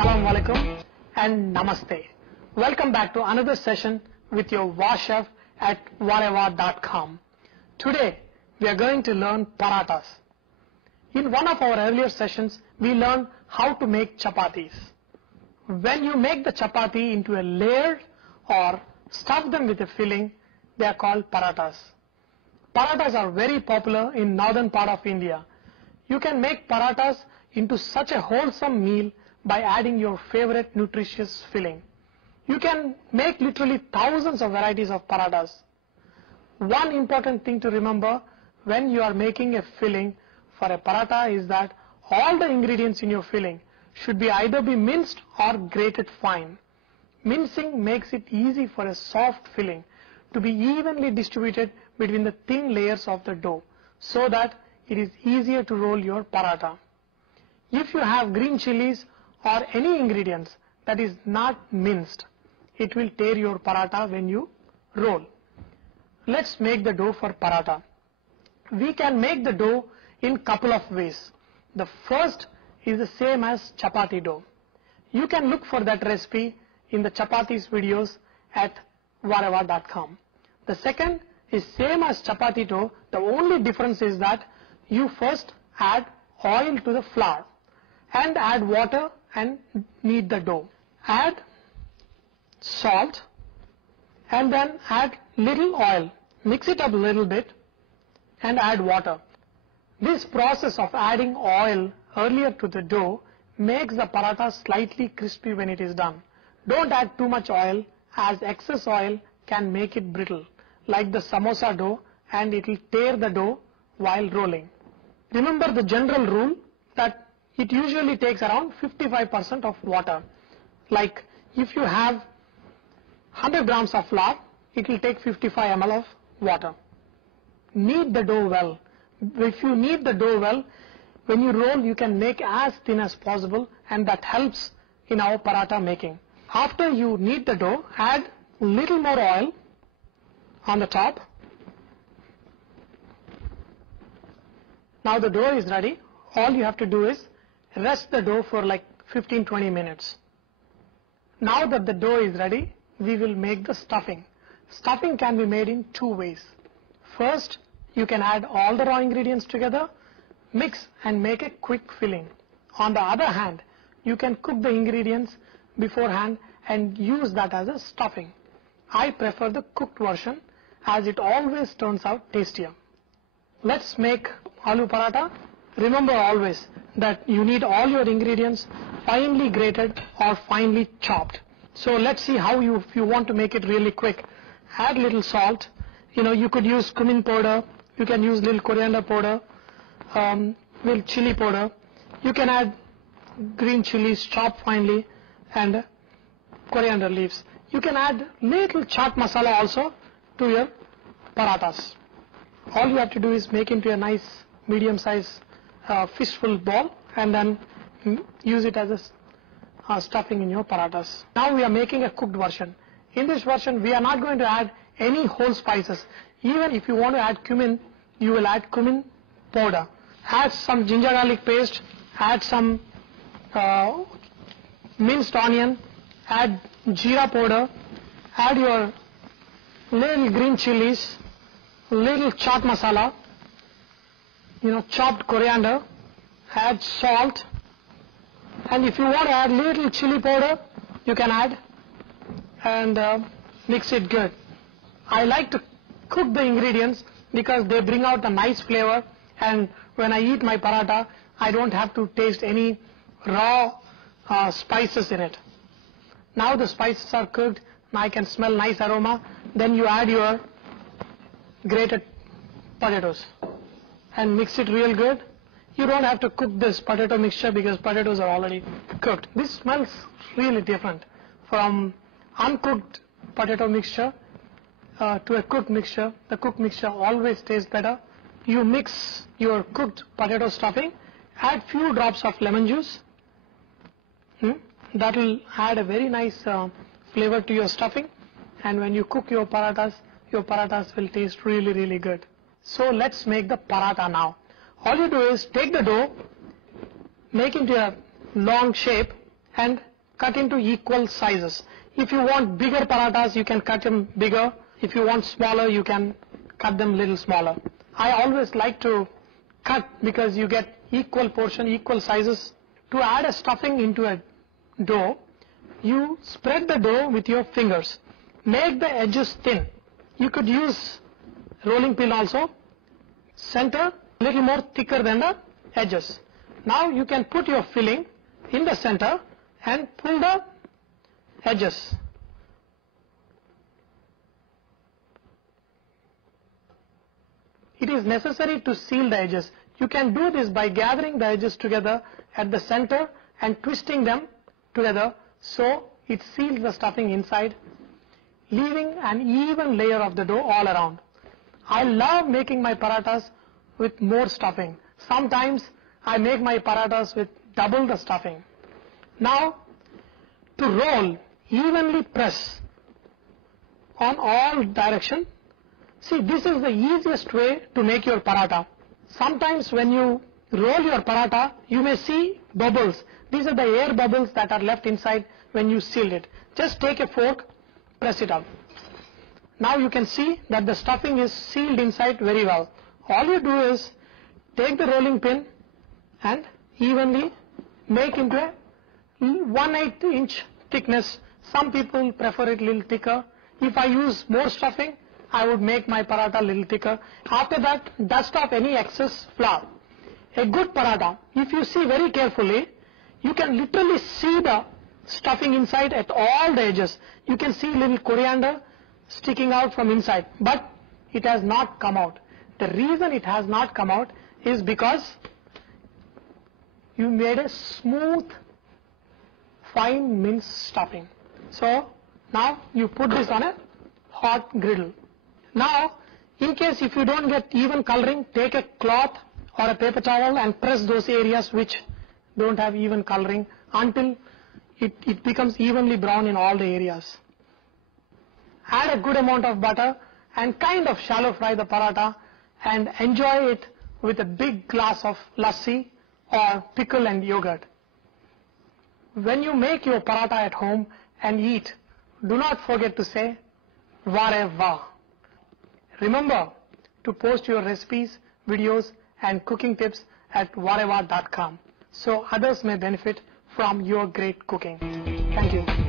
Assalamu alaikum and namaste. Welcome back to another session with your Wow Chef at whatever.com. Today we are going to learn parathas. In one of our earlier sessions we learned how to make chapatis. When you make the chapati into a layer or stuff them with a filling, they are called parathas. Parathas are very popular in northern part of India. You can make parathas into such a wholesome meal by adding your favorite nutritious filling. You can make literally thousands of varieties of parathas. One important thing to remember when you are making a filling for a paratha is that all the ingredients in your filling should be either be minced or grated fine. Mincing makes it easy for a soft filling to be evenly distributed between the thin layers of the dough so that it is easier to roll your paratha. If you have green chilies or any ingredients that is not minced, it will tear your paratha when you roll. Let's make the dough for paratha. We can make the dough in couple of ways. The first is the same as chapati dough. You can look for that recipe in the chapatis videos at whatever.com. The second is same as chapati dough. The only difference is that you first add oil to the flour and add water and knead the dough. Add salt and then add little oil. Mix it up a little bit and add water. This process of adding oil earlier to the dough makes the paratha slightly crispy when it is done. Don't add too much oil, as excess oil can make it brittle like the samosa dough, and it will tear the dough while rolling. Remember the general rule that it usually takes around 55% of water. Like if you have 100 grams of flour, it will take 55 ml of water. Knead the dough well. If you knead the dough well, when you roll you can make as thin as possible, and that helps in our paratha making. After you knead the dough, add little more oil on the top. Now the dough is ready. All you have to do is rest the dough for like 15-20 minutes. Now that the dough is ready, we will make the stuffing. Stuffing can be made in two ways. First, you can add all the raw ingredients together, mix and make a quick filling. On the other hand, you can cook the ingredients beforehand and use that as a stuffing. I prefer the cooked version as it always turns out tastier. Let's make aloo paratha. Remember always that you need all your ingredients finely grated or finely chopped. So let's see how if you want to make it really quick. Add little salt. You could use cumin powder. You can use little coriander powder, little chili powder. You can add green chilies chopped finely and coriander leaves. You can add little chaat masala also to your parathas. All you have to do is make into a nice medium size fistful ball and then use it as a stuffing in your parathas. Now we are making a cooked version. In this version we are not going to add any whole spices. Even if you want to add cumin, you will add cumin powder. Add some ginger garlic paste, add some minced onion, add jeera powder, add your little green chilies, little chaat masala, chopped coriander, add salt, and if you want to add little chili powder, you can add and mix it good. I like to cook the ingredients because they bring out a nice flavor, and when I eat my paratha, I don't have to taste any raw spices in it. Now the spices are cooked, now I can smell nice aroma. Then you add your grated potatoes and mix it real good. You don't have to cook this potato mixture because potatoes are already cooked. This smells really different from uncooked potato mixture to a cooked mixture. The cooked mixture always tastes better. You mix your cooked potato stuffing, add few drops of lemon juice. That will add a very nice flavor to your stuffing, and when you cook your parathas will taste really, really good. So let's make the paratha now. All you do is take the dough, make into a long shape and cut into equal sizes. If you want bigger parathas, you can cut them bigger. If you want smaller, you can cut them little smaller. I always like to cut because you get equal portion, equal sizes. To add a stuffing into a dough, you spread the dough with your fingers. Make the edges thin. You could use rolling pin also. Center a little more thicker than the edges. Now you can put your filling in the center and pull the edges. It is necessary to seal the edges. You can do this by gathering the edges together at the center and twisting them together so it seals the stuffing inside, leaving an even layer of the dough all around. I love making my parathas with more stuffing. Sometimes I make my parathas with double the stuffing. Now, to roll, evenly press on all direction. See, this is the easiest way to make your paratha. Sometimes when you roll your paratha, you may see bubbles. These are the air bubbles that are left inside when you sealed it. Just take a fork, press it up. Now you can see that the stuffing is sealed inside very well. All you do is take the rolling pin and evenly make into a 1/8 inch thickness. Some people prefer it a little thicker. If I use more stuffing, I would make my paratha a little thicker. After that, dust off any excess flour. A good paratha, if you see very carefully, you can literally see the stuffing inside at all the edges. You can see little coriander sticking out from inside, but it has not come out. The reason it has not come out is because you made a smooth, fine minced stuffing. So now you put this on a hot griddle. Now, in case if you don't get even coloring, take a cloth or a paper towel and press those areas which don't have even coloring until it becomes evenly brown in all the areas. Add a good amount of butter and kind of shallow fry the paratha and enjoy it with a big glass of lassi or pickle and yogurt. When you make your paratha at home and eat, do not forget to say, Vare Vah. Remember to post your recipes, videos and cooking tips at vareva.com so others may benefit from your great cooking. Thank you.